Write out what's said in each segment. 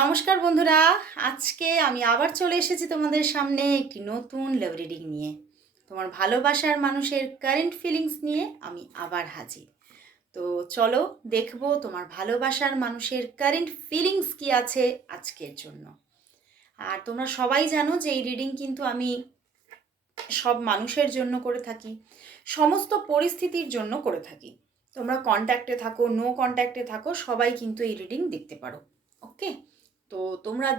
নমস্কার বন্ধুরা, আজকে আমি আবার চলে এসেছি তোমাদের সামনে একটি নতুন লাভ রিডিং নিয়ে। তোমার ভালোবাসার মানুষের কারেন্ট ফিলিংস নিয়ে আমি আবার হাজির। তো চলো দেখবো তোমার ভালোবাসার মানুষের কারেন্ট ফিলিংস কি আছে আজকের জন্য। আর তোমরা সবাই জানো যে এই রিডিং কিন্তু আমি সব মানুষের জন্য করে থাকি, সমস্ত পরিস্থিতির জন্য করে থাকি। তোমরা কন্ট্যাক্টে থাকো, নো কন্ট্যাক্টে থাকো, সবাই কিন্তু এই রিডিং দেখতে পারো। ওকে, তো তোমরা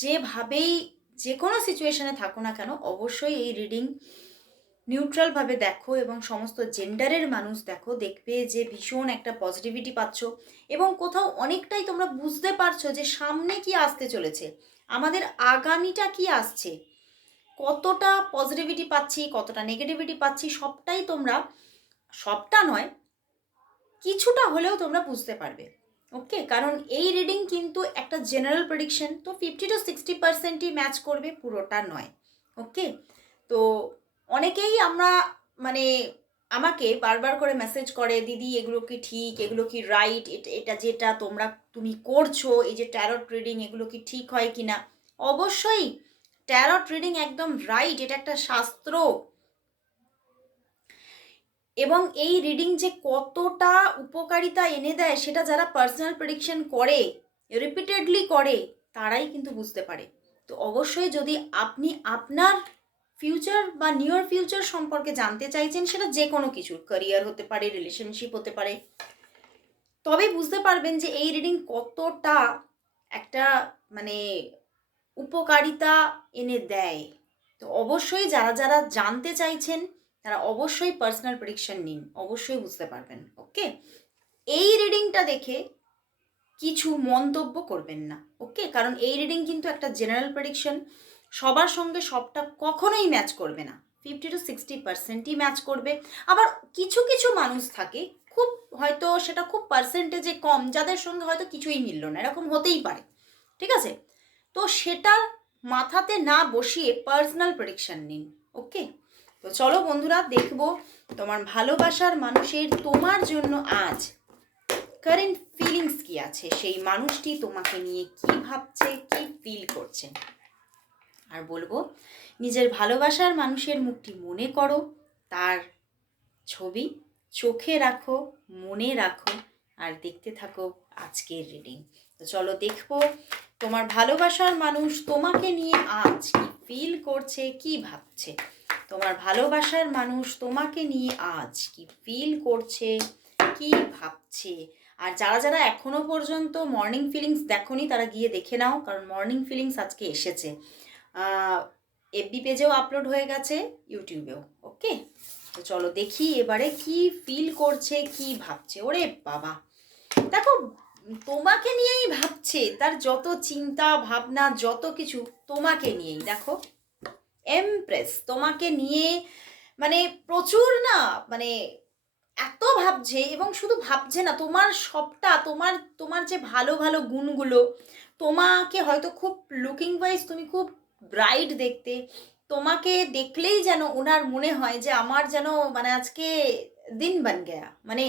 যেভাবেই যে কোনো সিচুয়েশনে থাকো না কেন, অবশ্যই এই রিডিং নিউট্রালভাবে দেখো এবং সমস্ত জেন্ডারের মানুষ দেখো, দেখবে যে ভীষণ একটা পজিটিভিটি পাচ্ছ এবং কোথাও অনেকটাই তোমরা বুঝতে পারছো যে সামনে কি আসতে চলেছে, আমাদের আগামীটা কি আসছে, কতটা পজিটিভিটি পাচ্ছি, কতটা নেগেটিভিটি পাচ্ছি, সবটাই তোমরা, সবটা নয়, কিছুটা হলেও তোমরা বুঝতে পারবে। ওকে, কারণ এই রিডিং কিন্তু একটা জেনারেল প্রেডিকশন, তো 50 to 60%ই ম্যাচ করবে, পুরোটা নয়। ওকে, তো অনেকেই আমরা মানে আমাকে বারবার করে মেসেজ করে, দিদি এগুলো কি ঠিক, এগুলো কি রাইট, এটা যেটা তুমি করছো, এই যে ট্যারট রিডিং, এগুলো কি ঠিক হয় কি না। অবশ্যই ট্যারট রিডিং একদম রাইট, এটা একটা শাস্ত্র। এবং এই রিডিং যে কতটা উপকারিতা এনে দেয় সেটা যারা পার্সোনাল প্রেডিকশন করে, রিপিটেডলি করে, তারাই কিন্তু বুঝতে পারে। তো অবশ্যই যদি আপনি আপনার ফিউচার বা নিয়ার ফিউচার সম্পর্কে জানতে চাইছেন, সেটা যে কোনো কিছু, ক্যারিয়ার হতে পারে, রিলেশনশিপ হতে পারে, তবে বুঝতে পারবেন যে এই রিডিং কতটা একটা মানে উপকারিতা এনে দেয়। তো অবশ্যই যারা যারা জানতে চাইছেন তারা অবশ্যই পার্সোনাল প্রেডিকশন নিন, অবশ্যই বুঝতে পারবেন। ওকে, এই রিডিংটা দেখে কিছু মন্তব্য করবেন না। ওকে, কারণ এই রিডিং কিন্তু একটা জেনারেল প্রেডিকশন, সবার সঙ্গে সবটা কখনোই ম্যাচ করবে না, 50 to 60%ই ম্যাচ করবে। আবার কিছু কিছু মানুষ থাকে, খুব হয়তো সেটা খুব পার্সেন্টেজে কম, যাদের সঙ্গে হয়তো কিছুই মিলল না, এরকম হতেই পারে। ঠিক আছে, তো সেটা মাথাতে না বসিয়ে পার্সোনাল প্রেডিকশন নিন। ওকে, তো চলো বন্ধুরা দেখবো তোমার ভালোবাসার মানুষের তোমার জন্য আজ কারেন্ট ফিলিংস কি আছে, সেই মানুষটি তোমাকে নিয়ে কি ভাবছে, কি ফিল করছে। আর বলবো, নিজের ভালোবাসার মানুষের মুখটি মনে করো, তার ছবি চোখে রাখো, মনে রাখো, আর দেখতে থাকো আজকের রিডিং। তো চলো দেখবো তোমার ভালোবাসার মানুষ তোমাকে নিয়ে আজ কি ফিল করছে, কি ভাবছে। তোমার ভালোবাসার মানুষ তোমাকে নিয়ে আজ কি ফিল করছে, কি ভাবছে। আর যারা যারা এখনো পর্যন্ত মর্নিং ফিলিংস দেখোনি, তারা গিয়ে দেখে নাও, কারণ মর্নিং ফিলিংস আজকে এসেছে, এফবি পেজেও আপলোড হয়ে গেছে, ইউটিউবেও। ওকে, তো চলো দেখি এবারে কি ফিল করছে, কি ভাবছে। ওরে বাবা, দেখো তোমাকে নিয়েই ভাবছে, তার যত চিন্তা ভাবনা, যত কিছু তোমাকে নিয়েই। দেখো এমপ্রেস তোমাকে নিয়ে মানে প্রচুর না, মানে এত ভাবছে, এবং শুধু ভাবছে না, তোমার সবটা, তোমার তোমার যে ভালো ভালো গুণগুলো, তোমাকে হয়তো খুব লুকিং ওয়াইজ তুমি খুব ব্রাইট দেখতে, তোমাকে দেখলেই যেন ওনার মনে হয় যে আমার যেন মানে আজকে দিন বান গেয়া, মানে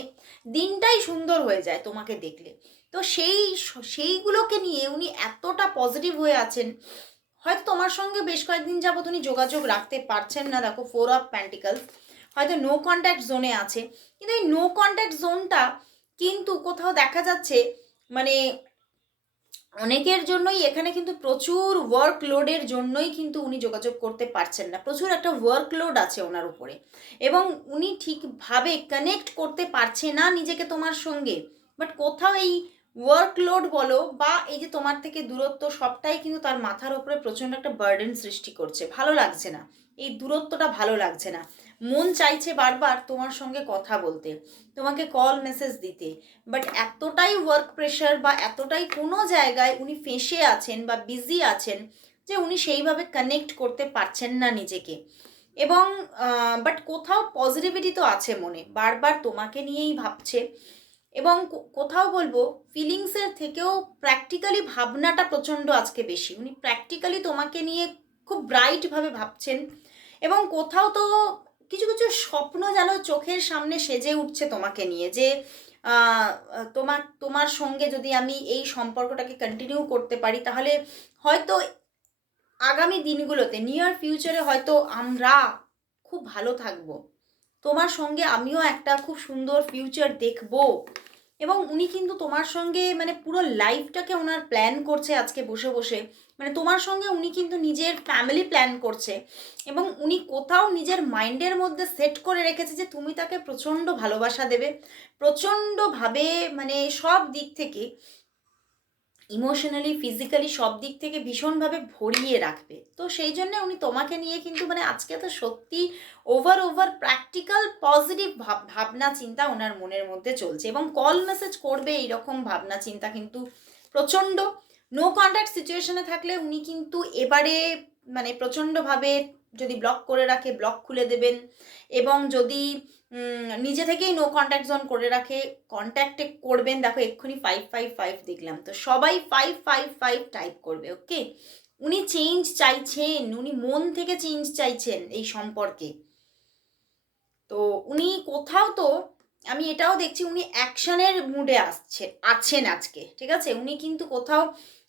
দিনটাই সুন্দর হয়ে যায় তোমাকে দেখলে। তো সেইগুলোকে নিয়ে উনি এতটা পজিটিভ হয়ে আছেন। হয়তো তোমার সঙ্গে বেশ কয়েকদিন যাবত উনি যোগাযোগ রাখতে পারছেন না, দেখো 4 অফ পেন্টিকলস, হয়তো নো কন্ট্যাক্ট জোনে আছে। কিন্তু এই নো কন্ট্যাক্ট জোনটা কিন্তু কোথাও দেখা যাচ্ছে মানে অনেকের জন্যই এখানে কিন্তু প্রচুর ওয়ার্কলোডের জন্যই কিন্তু উনি যোগাযোগ করতে পারছেন না, প্রচুর একটা ওয়ার্কলোড আছে ওনার উপরে, এবং উনি ঠিকভাবে কানেক্ট করতে পারছে না নিজেকে তোমার সঙ্গে। বাট কোথাও এই ওয়ার্কলোড বলো বা এই যে তোমার থেকে দূরত্ব, সবটাই কিন্তু তার মাথার উপরে প্রচণ্ড একটা বার্ডেন সৃষ্টি করছে, ভালো লাগছে না, এই দূরত্বটা ভালো লাগছে না। মন চাইছে বারবার তোমার সঙ্গে কথা বলতে, তোমাকে কল মেসেজ দিতে, বাট এতটাই ওয়ার্ক প্রেশার বা এতটাই কোনো জায়গায় উনি ফেঁসে আছেন বা বিজি আছেন যে উনি সেইভাবে কানেক্ট করতে পারছেন না নিজেকে। এবং বাট কোথাও পজিটিভিটি তো আছে মনে, বারবার তোমাকে নিয়েই ভাবছে। এবং কোথাও বলবো ফিলিংসের থেকেও প্র্যাকটিক্যালি ভাবনাটা প্রচণ্ড আজকে বেশি, উনি প্র্যাকটিক্যালি তোমাকে নিয়ে খুব ব্রাইটভাবে ভাবছেন। এবং কোথাও তো কিছু কিছু স্বপ্ন যেন চোখের সামনে সেজে উঠছে তোমাকে নিয়ে, যে তোমার সঙ্গে যদি আমি এই সম্পর্কটাকে কন্টিনিউ করতে পারি, তাহলে হয়তো আগামী দিনগুলোতে নিয়ার ফিউচারে হয়তো আমরা খুব ভালো থাকবো, তোমার সঙ্গে আমিও একটা খুব সুন্দর ফিউচার দেখব। এবং উনি কিন্তু তোমার সঙ্গে মানে পুরো লাইফটাকে ওনার প্ল্যান করছে আজকে বসে বসে, মানে তোমার সঙ্গে উনি কিন্তু নিজের ফ্যামিলি প্ল্যান করছে। এবং উনি কোথাও নিজের মাইন্ডের মধ্যে সেট করে রেখেছে যে তুমি তাকে প্রচণ্ড ভালোবাসা দেবে, প্রচণ্ডভাবে, মানে সব দিক থেকে, ইমোশনালি, ফিজিক্যালি, সব দিক থেকে ভীষণভাবে ভরিয়ে রাখবে। তো সেই জন্য উনি তোমাকে নিয়ে কিন্তু মানে আজকে তো সত্যি ওভার প্র্যাকটিক্যাল পজিটিভ ভাবনা চিন্তা ওনার মনের মধ্যে চলছে, এবং কল মেসেজ করবে এইরকম ভাবনা চিন্তা কিন্তু প্রচণ্ড। নো কন্ট্যাক্ট সিচুয়েশনে থাকলে উনি কিন্তু এবারে মানে প্রচণ্ডভাবে যদি ব্লক করে রাখে ব্লক খুলে দেবেন, এবং যদি নিজে থেকেই নো কন্ট্যাক্ট জোন করে রাখে কন্ট্যাক্টে করবেন। দেখো এক্ষুনি 555 দেখলাম, তো সবাই 555 টাইপ করবে। ওকে, উনি চেঞ্জ চাইছেন, উনি মন থেকে চেঞ্জ চাইছেন এই সম্পর্কে। তো উনি কোথাও তো আমি এটাও দেখছি উনি অ্যাকশনের মুডে আছেন আজকে, ঠিক আছে? উনি কিন্তু কোথাও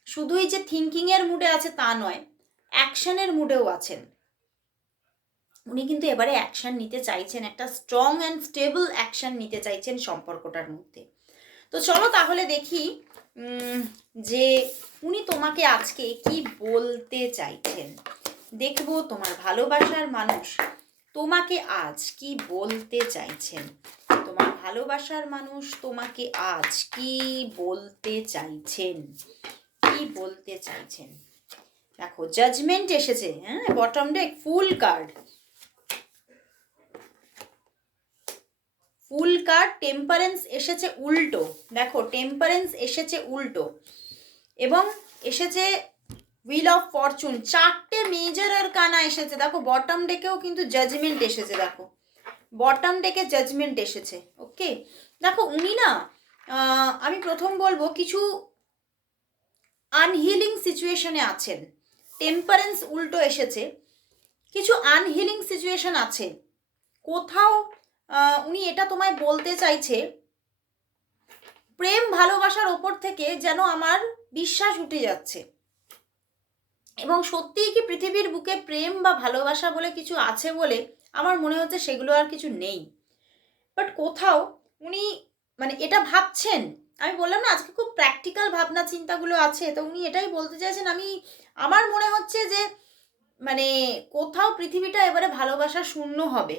শুধুই যে থিঙ্কিংয়ের মুডে আছে তা নয়, অ্যাকশনের মুডেও আছেন। উনি কিন্তু এবারে অ্যাকশন নিতে চাইছেন, একটা স্ট্রং অ্যান্ড স্টেবল অ্যাকশন নিতে চাইছেন সম্পর্কটার মধ্যে। তো চলো তাহলে দেখি যে উনি তোমাকে আজকে কি বলতে চাইছেন। দেখবো তোমার ভালোবাসার মানুষ তোমাকে আজ কি বলতে চাইছেন। তোমার ভালোবাসার মানুষ তোমাকে আজ কি বলতে চাইছেন, কি বলতে চাইছেন। দেখো জাজমেন্ট এসেছে, হ্যাঁ, bottom day fool card, fool card, temperance এসেছে উল্টো। দেখো টেম্পারেন্স এসেছে উল্টো, এবং এসেছে হুইল অফ ফরচুন, চারটে মেজর আর কানা এসেছে। দেখো বটম ডেকেও কিন্তু জাজমেন্ট এসেছে, দেখো বটম ডেকে জাজমেন্ট এসেছে। ওকে, দেখো উনি না আমি প্রথম বলবো কিছু আনহিলিং সিচুয়েশনে আছেন। টেম্পারেন্স উল্টো এসেছে, কিছু আনহিলিং সিচুয়েশন আছে কোথাও। উনি এটা তোমায় বলতে চাইছে প্রেম ভালোবাসার ওপর থেকে যেন আমার বিশ্বাস উঠে যাচ্ছে, এবং সত্যিই কি পৃথিবীর বুকে প্রেম বা ভালোবাসা বলে কিছু আছে বলে আমার মনে হচ্ছে সেগুলো আর কিছু নেই। বাট কোথাও উনি মানে এটা ভাবছেন, আমি বললাম না আজকে খুব প্র্যাকটিক্যাল ভাবনা চিন্তাগুলো আছে, তো উনি এটাই বলতে চাইছেন আমার মনে হচ্ছে যে মানে কোথাও পৃথিবীটা এবারে ভালোবাসা শূন্য হবে,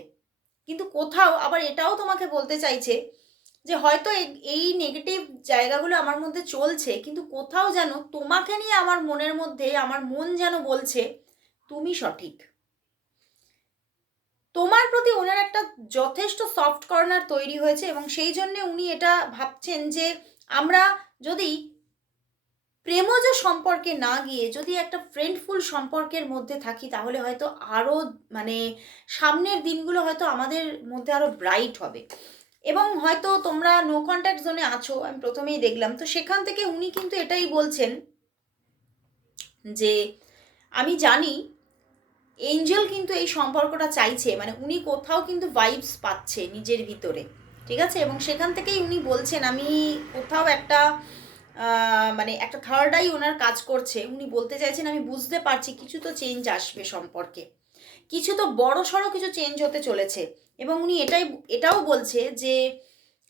কিন্তু কোথাও আবার এটাও তোমাকে বলতে চাইছে যে হয়তো এই নেগেটিভ জায়গাগুলো আমার মধ্যে চলছে, কিন্তু কোথাও যেন তোমাকে নিয়ে আমার মনের মধ্যে আমার মন যেন বলছে তুমি সঠিক। তোমার প্রতি ওনার একটা যথেষ্ট সফট কর্নার তৈরি হয়েছে, এবং সেই জন্যে উনি এটা ভাবছেন যে আমরা যদি প্রেমজ সম্পর্কে না গিয়ে যদি একটা ফ্রেন্ডফুল সম্পর্কের মধ্যে থাকি, তাহলে হয়তো আরও মানে সামনের দিনগুলো হয়তো আমাদের মধ্যে আরও ব্রাইট হবে। এবং হয়তো তোমরা নো কন্ট্যাক্ট জোনে আছো, আমি প্রথমেই দেখলাম, তো সেখান থেকে উনি কিন্তু এটাই বলছেন যে আমি জানি এঞ্জেল কিন্তু এই সম্পর্কটা চাইছে, মানে উনি কোথাও কিন্তু ভাইবস পাচ্ছে নিজের ভিতরে, ঠিক আছে? এবং সেখান থেকেই উনি বলছেন আমি কোথাও একটা মানে একটা থার্ড আই ওনার কাজ করছে। উনি বলতে চাইছেন আমি বুঝতে পারছি কিছু তো চেঞ্জ আসবে সম্পর্কে, কিছু তো বড় সড়ো কিছু চেঞ্জ হতে চলেছে। এবং উনি এটাও বলছে যে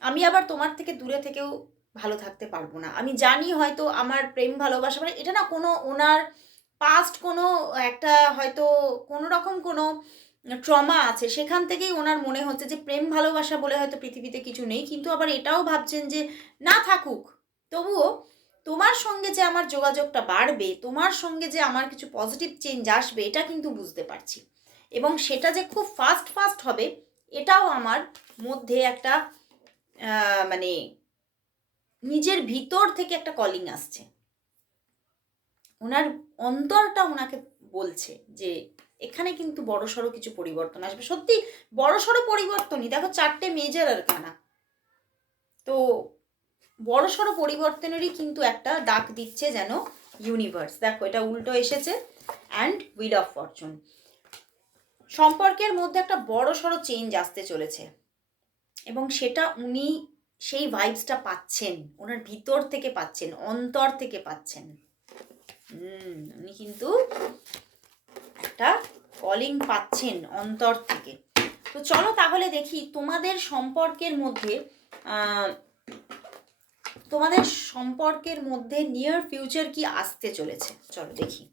আমি আবার তোমার থেকে দূরে থেকেও ভালো থাকতে পারবো না। আমি জানি হয়তো আমার প্রেম ভালোবাসা মানে এটা না কোনো ওনার পাস্ট কোনো একটা হয়তো কোনো রকম কোনো ট্রমা আছে, সেখান থেকেই ওনার মনে হচ্ছে যে প্রেম ভালোবাসা বলে হয়তো পৃথিবীতে কিছু নেই, কিন্তু আবার এটাও ভাবছেন যে না থাকুক, তবুও তোমার সঙ্গে যে আমার যোগাযোগটা বাড়বে, তোমার সঙ্গে যে আমার কিছু পজিটিভ চেঞ্জ আসবে, এটা কিন্তু বুঝতে পারছি। এবং সেটা যে খুব ফাস্ট হবে এটাও আমার মধ্যে একটা মানে নিজের ভিতর থেকে একটা কলিং আসছে। ওনার অন্তরটা ওনাকে বলছে যে এখানে কিন্তু বড়সড় কিছু পরিবর্তন আসবে, সত্যি বড়সড় পরিবর্তনই। দেখো চারটে মেজর আর কানা, তো বড়সড় পরিবর্তনেরই কিন্তু একটা ডাক দিচ্ছে যেন ইউনিভার্স। দেখো এটা উল্টো এসেছে অ্যান্ড হুইল অফ ফরচুন। সম্পর্কের মধ্যে একটা বড়সড় চেঞ্জ আসতে চলেছে, এবং সেটা উনি সেই ভাইবসটা পাচ্ছেন, ওনার ভিতর থেকে পাচ্ছেন, অন্তর থেকে পাচ্ছেন। উনি কিন্তু একটা কলিং পাচ্ছেন অন্তর থেকে। তো চলো তাহলে দেখি তোমাদের সম্পর্কের মধ্যে নিয়ার ফিউচার কি আসতে চলেছে। চলো দেখি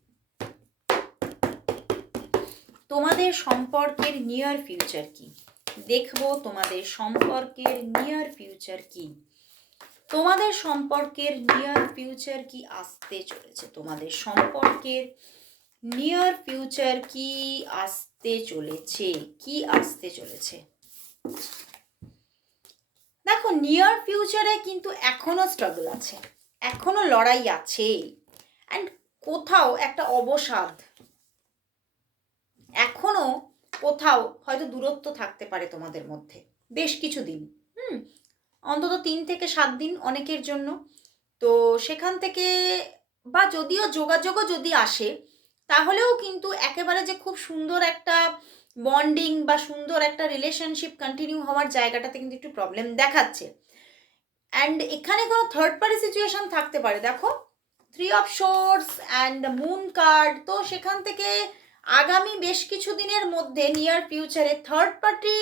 তোমাদের সম্পর্কের নিয়ার ফিউচার কি। দেখবো তোমাদের সম্পর্কের নিয়ার ফিউচার কি। তোমাদের সম্পর্কের নিয়ার ফিউচার কি আসতে চলেছে। তোমাদের সম্পর্কের নিয়ার ফিউচার কি আসতে চলেছে। কি আসতে চলেছে দেখো, নিয়ার ফিউচারে কিন্তু এখনো স্ট্রাগল আছে, এখনো লড়াই আছে, অ্যান্ড কোথাও একটা অবসাদ, এখনো কোথাও হয়তো দূরত্ব থাকতে পারে তোমাদের মধ্যে বেশ কিছু দিন, অন্তত 3 থেকে 7 দিন অনেকের জন্য। তো সেখান থেকে বা যদিও যোগাযোগও যদি আসে, তাহলেও কিন্তু একেবারে যে খুব সুন্দর একটা বন্ডিং বা সুন্দর একটা রিলেশনশিপ কন্টিনিউ হওয়ার জায়গাটাতে কিন্তু একটু প্রবলেম দেখাচ্ছে। অ্যান্ড এখানে কোনো থার্ড পার্টি সিচুয়েশন থাকতে পারে। দেখো 3 of swords and moon card, তো সেখান থেকে আগামী বেশ কিছু দিনের মধ্যে নিয়ার ফিউচারে থার্ড পার্টি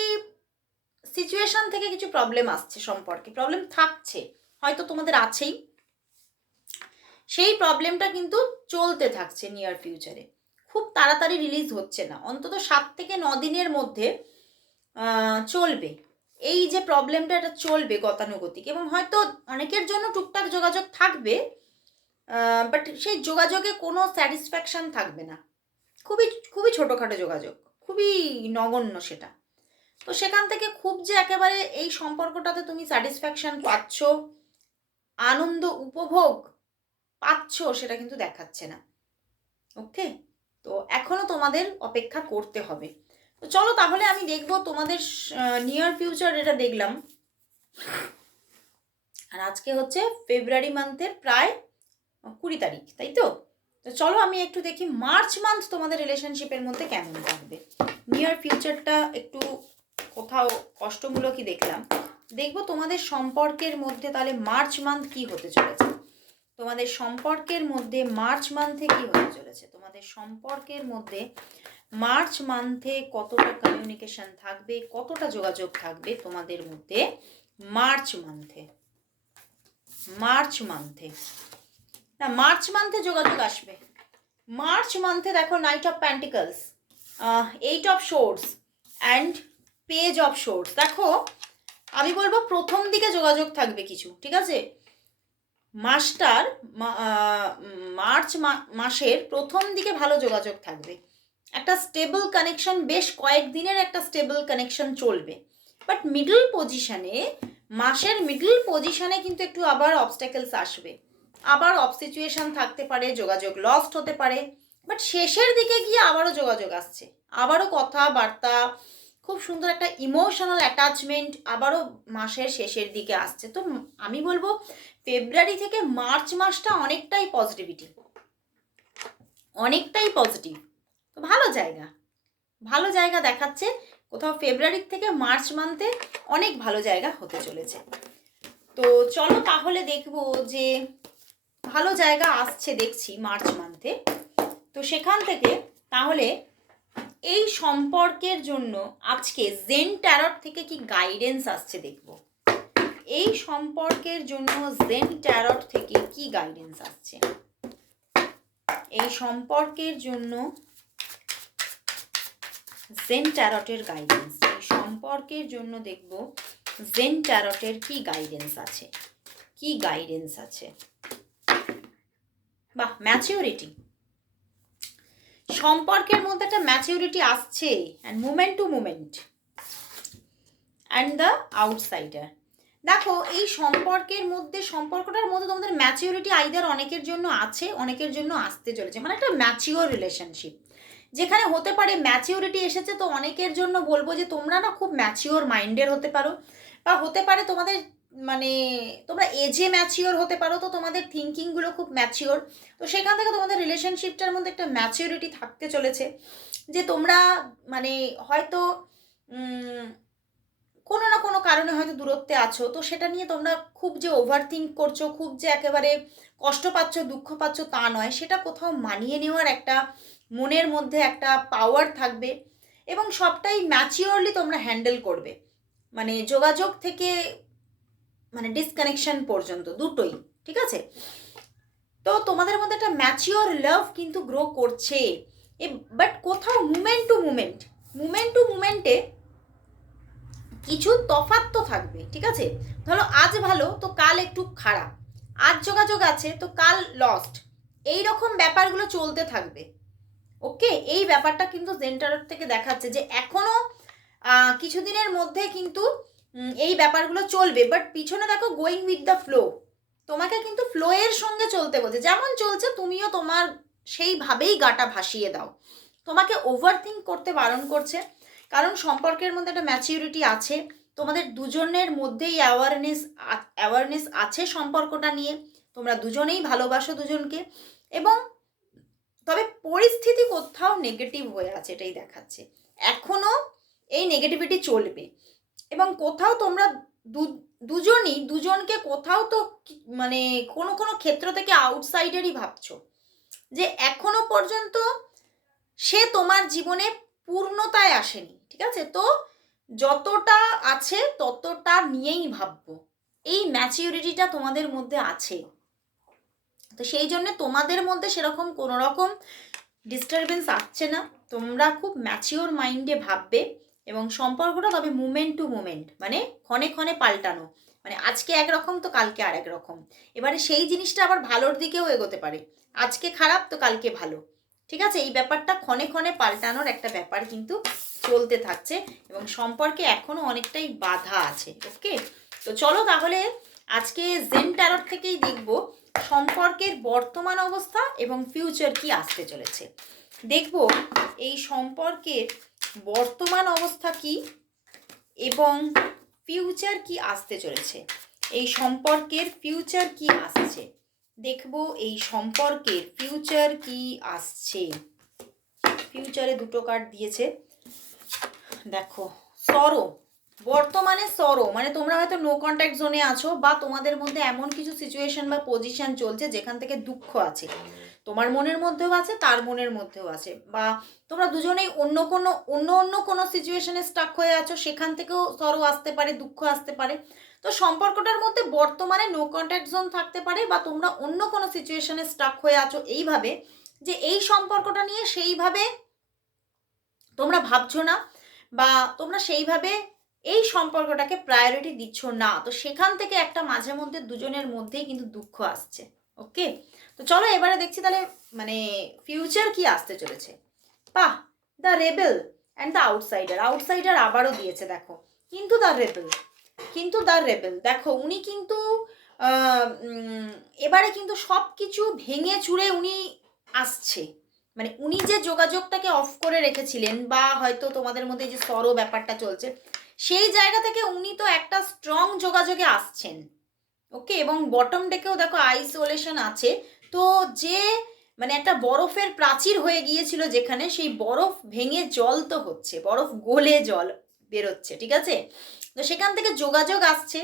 সিচুয়েশন থেকে কিছু প্রবলেম আসছে, সম্পর্কে প্রবলেম থাকছে, হয়তো তোমাদের আছেই। সেই প্রবলেমটা কিন্তু চলতে থাকছে নিয়ার ফিউচারে, খুব তাড়াতাড়ি রিলিজ হচ্ছে না, অন্তত 7 থেকে 9 দিনের মধ্যে চলবে। এই যে প্রবলেমটা, এটা চলবে গতানুগতিক, এবং হয়তো অনেকের জন্য টুকটাক যোগাযোগ থাকবে, বাট সেই যোগাযোগে কোনো স্যাটিসফ্যাকশান থাকবে না, খুবই খুবই ছোটোখাটো যোগাযোগ, খুবই নগণ্য সেটা। তো সেখান থেকে খুব যে একেবারে এই সম্পর্কটাতে তুমি স্যাটিসফ্যাকশান পাচ্ছ, আনন্দ উপভোগ পাচ্ছ, সেটা কিন্তু দেখাচ্ছে না। ওকে, তো এখনো তোমাদের অপেক্ষা করতে হবে। তো চলো তাহলে আমি দেখবো তোমাদের নিয়ার ফিউচার, এটা দেখলাম। আর আজকে হচ্ছে ফেব্রুয়ারি মান্থের প্রায় 20 তারিখ, তাই তো? তো চলো আমি একটু দেখি মার্চ মান্থ তোমাদের রিলেশনশিপের মধ্যে কেমন থাকবে। নিয়ার ফিউচারটা একটু কোথাও কষ্টমূলকই দেখলাম, দেখবো তোমাদের সম্পর্কের মধ্যে তাহলে মার্চ মান্থ কি হতে চলেছে। তোমাদের সম্পর্কের মধ্যে মার্চ মান্থে কি হতে চলেছে। তোমাদের সম্পর্কের মধ্যে মার্চ মান্থে কতটা কমিউনিকেশন থাকবে, কতটা যোগাযোগ থাকবে তোমাদের মধ্যে মার্চ মান্থে। মার্চ মান্থে না, মার্চ মান্থে যোগাযোগ আসবে। মার্চ মান্থে দেখো night of pentacles, 8 of swords and page of swords. দেখো আমি বলবো প্রথম দিকে যোগাযোগ থাকবে কিছু, ঠিক আছে? মাসটার মার্চ মাসের প্রথম দিকে ভালো যোগাযোগ থাকবে, একটা স্টেবল কানেকশন, বেশ কয়েকদিনের একটা স্টেবল কানেকশন চলবে। বাট মিডল পজিশনে, মাসের মিডল পজিশনে কিন্তু একটু আবার অবস্ট্যাকলস আসবে, আবার অফ সিচুয়েশন থাকতে পারে, যোগাযোগ লস্ট হতে পারে। বাট শেষের দিকে গিয়ে আবারও যোগাযোগ আসছে, আবারও কথাবার্তা, খুব সুন্দর একটা ইমোশনাল অ্যাটাচমেন্ট আবারও মাসের শেষের দিকে আসছে। তো আমি বলবো ফেব্রুয়ারি থেকে মার্চ মাসটা অনেকটাই পজিটিভিটি, অনেকটাই পজিটিভ। তো ভালো জায়গা, ভালো জায়গা দেখাচ্ছে কোথাও ফেব্রুয়ারি থেকে মার্চ মান্থে অনেক ভালো জায়গা হতে চলেছে। তো চলো তাহলে দেখবো যে ভালো জায়গা আসছে দেখছি মার্চ মান্থে। তো সেখান থেকে তাহলে এই সম্পর্কের জন্য আজকে জেন ট্যারট থেকে কি গাইডেন্স আসছে দেখব। এই সম্পর্কের জন্য জেন ট্যারট থেকে কি গাইডেন্স আসছে, এই সম্পর্কের জন্য জেন ট্যারটের গাইডেন্স, এই সম্পর্কের জন্য দেখব জেন ট্যারটের কি গাইডেন্স আছে, কি গাইডেন্স আছে। বাহ, ম্যাচিউরিটি, সম্পর্কের মধ্যে একটা ম্যাচিউরিটি আসছে, and moment to moment and the outsider. দেখো এই সম্পর্কের মধ্যে, সম্পর্কটার মধ্যে তোমাদের ম্যাচিউরিটি আইদার অনেকের জন্য আছে, অনেকের জন্য আসতে চলেছে, মানে একটা ম্যাচিওর রিলেশনশিপ যেখানে হতে পারে ম্যাচিউরিটি এসেছে। তো অনেকের জন্য বলবো যে তোমরা না খুব ম্যাচিওর মাইন্ডের হতে পারো, বা হতে পারে তোমাদের মানে তোমরা এজে ম্যাচিওর হতে পারো, তো তোমাদের থিঙ্কিংগুলো খুব ম্যাচিওর। তো সেখান থেকে তোমাদের রিলেশনশিপটার মধ্যে একটা ম্যাচিউরিটি থাকতে চলেছে, যে তোমরা মানে হয়তো কোনো না কোনো কারণে হয়তো দূরত্বে আছো, তো সেটা নিয়ে তোমরা খুব যে ওভার থিঙ্ক করছো, খুব যে একেবারে কষ্ট পাচ্ছ, দুঃখ পাচ্ছ, তা নয়। সেটা কোথাও মানিয়ে নেওয়ার একটা মনের মধ্যে একটা পাওয়ার থাকবে এবং সবটাই ম্যাচিওরলি তোমরা হ্যান্ডেল করবে, মানে যোগাযোগ থেকে মানে ডিসকানেকশন পর্যন্ত দুটোই, ঠিক আছে? তো তোমাদের মধ্যে একটা ম্যাচিওর লাভ কিন্তু গ্রো করছে। বাট কোথাও মুমেন্ট টু মুমেন্টে কিছু তফাৎ তো থাকবে, ঠিক আছে? ধরো আজ ভালো তো কাল একটু খারাপ, আজ যোগাযোগ আছে তো কাল লস্ট, এই রকম ব্যাপারগুলো চলতে থাকবে। ওকে, এই ব্যাপারটা কিন্তু সেন্টার থেকে দেখাচ্ছে যে এখনো কিছুদিনের মধ্যে কিন্তু এই ব্যাপারগুলো চলবে, বাট পিছনে দেখো গোয়িং উইথ দ্য ফ্লো, তোমাকে কিন্তু ফ্লো এর সঙ্গে চলতে বলছে। যেমন চলছে তুমিও তোমার সেইভাবেই গাটা ভাসিয়ে দাও, তোমাকে ওভার থিঙ্ক করতে বারণ করছে, কারণ সম্পর্কের মধ্যে একটা ম্যাচিউরিটি আছে, তোমাদের দুজনের মধ্যেই অ্যাওয়ারনেস আছে সম্পর্কটা নিয়ে, তোমরা দুজনেই ভালোবাসো দুজনকে, এবং তবে পরিস্থিতি কোথাও নেগেটিভ হয়ে আছে, এটাই দেখাচ্ছে। এখনো এই নেগেটিভিটি চলবে এবং কোথাও তোমরা দুজনই দুজনকে কোথাও তো মানে কোনো কোনো ক্ষেত্র থেকে আউটসাইডারই ভাবছো, যে এখনো পর্যন্ত সে তোমার জীবনে পূর্ণতায় আসেনি, ঠিক আছে? তো যতটা আছে ততটা নিয়েই ভাববো, এই ম্যাচিউরিটিটা তোমাদের মধ্যে আছে। তো সেই জন্য তোমাদের মধ্যে সেরকম কোনো রকম ডিস্টারবেন্স আসছে না, তোমরা খুব ম্যাচিওর মাইন্ডে ভাববে এবং সম্পর্কটা তবে মুমেন্ট টু মুমেন্ট, মানে ক্ষণে ক্ষণে পাল্টানো, মানে আজকে একরকম তো কালকে আর এক রকম। এবারে সেই জিনিসটা আবার ভালোর দিকেও এগোতে পারে, আজকে খারাপ তো কালকে ভালো, ঠিক আছে? এই ব্যাপারটা ক্ষণে ক্ষণে পাল্টানোর একটা ব্যাপার কিন্তু চলতে থাকছে এবং সম্পর্কে এখনো অনেকটাই বাধা আছে। ওকে, তো চলো তাহলে আজকে জেন ট্যারট থেকেই দেখব সম্পর্কের বর্তমান অবস্থা এবং ফিউচার কি আসতে চলেছে। দেখব এই সম্পর্কের বর্তমান অবস্থা কি এবং ফিউচার কি আসতে চলেছে, এই সম্পর্কের ফিউচার কি আসছে, দেখব এই সম্পর্কের ফিউচার কি আসছে। ফিউচারে দুটো কার্ড দিয়েছে, দেখো সরো, বর্তমানে সরো মানে তোমরা হয়তো নো কন্ট্যাক্ট জোনে আছো, বা তোমাদের মধ্যে এমন কিছু সিচুয়েশন বা পজিশন চলছে যেখান থেকে দুঃখ আছে, তোমার মনের মধ্যেও আছে, তার মনের মধ্যেও আছে, বা তোমরা দুজনেই অন্য কোনো সিচুয়েশনে স্টাক হয়ে আছো, সেখান থেকেও সরো আসতে পারে, দুঃখ আসতে পারে। তো সম্পর্কটার মধ্যে বর্তমানে নো কন্ট্যাক্ট জোন থাকতে পারে, বা তোমরা অন্য কোনো সিচুয়েশনে স্টাক হয়ে আছো এইভাবে যে এই সম্পর্কটা নিয়ে সেইভাবে তোমরা ভাবছো না, বা তোমরা সেইভাবে এই সম্পর্কটাকে প্রায়োরিটি দিচ্ছ না, তো সেখান থেকে একটা মাঝে মধ্যে দুজনের মধ্যেই কিন্তু দুঃখ আসছে। ওকে, তো চলো এবারে দেখছি তাহলে মানে ফিউচার কি আসতে চলেছে। বাহ, the rebel and the outsider আবারও দিয়েছে, দেখো কিন্তু দ্য রেবেল দেখো উনি কিন্তু এবারে কিন্তু সব কিছু ভেঙে চুরে উনি আসছে, মানে উনি যে যোগাযোগটাকে অফ করে রেখেছিলেন, বা হয়তো তোমাদের মধ্যে যে সরো ব্যাপারটা চলছে, সেই জায়গা থেকে উনি তো একটা স্ট্রং যোগাযোগে আসছেন। ওকে, এবং বটম ডেকেও দেখো আইসোলেশন আছে, তো যে মানে একটা বরফের প্রাচীর হয়ে গিয়েছিল যেখানে, সেই বরফ ভেঙে জল তো হচ্ছে, বরফ গলে জল বেরোচ্ছে, ঠিক আছে? তো সেখান থেকে যোগাযোগ আসছে,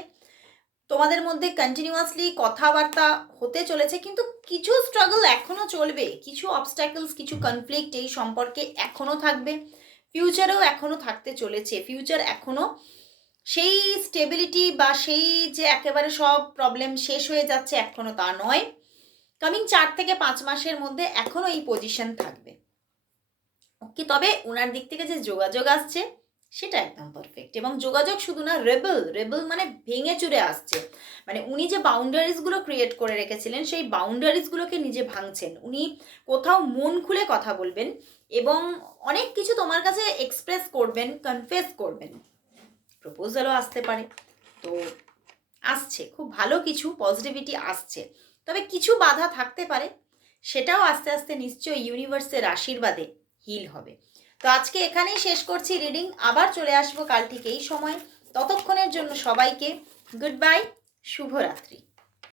তোমাদের মধ্যে কন্টিনিউয়াসলি কথাবার্তা হতে চলেছে, কিন্তু কিছু স্ট্রাগল এখনো চলবে, কিছু অবস্ট্যাকলস, কিছু কনফ্লিক্ট এই সম্পর্কে এখনো থাকবে, ফিউচারেও এখনো থাকতে চলেছে। ফিউচার এখনো সেই স্টেবিলিটি বা সেই যে একেবারে সব প্রবলেম শেষ হয়ে যাচ্ছে এখনো তা নয়, কামিং 4 থেকে 5 মাসের মধ্যে এখনো এই পজিশন থাকবে। ওকে, তবে ওনার দিক থেকে যে যোগাযোগ আসছে সেটা একদম পারফেক্ট, এবং যোগাযোগ শুধু না, রেবেল মানে ভেঙে চুরে আসছে, মানে উনি যে বাউন্ডারিজগুলো ক্রিয়েট করে রেখেছিলেন সেই বাউন্ডারিজগুলোকে নিজে ভাঙছেন, উনি কোথাও মন খুলে কথা বলবেন এবং অনেক কিছু তোমার কাছে এক্সপ্রেস করবেন, কনফেস করবেন, প্রপোজালও আসতে পারে। তো আসছে খুব ভালো কিছু পজিটিভিটি আসছে, তবে কিছু বাধা থাকতে পারে, সেটাও আস্তে আস্তে নিশ্চয়ই ইউনিভার্সের আশীর্বাদে হিল হবে। তো আজকে এখানেই শেষ করছি রিডিং, আবার চলে আসবো কাল ঠিক এই সময়। ততক্ষণের জন্য সবাইকে গুড বাই, শুভরাত্রি।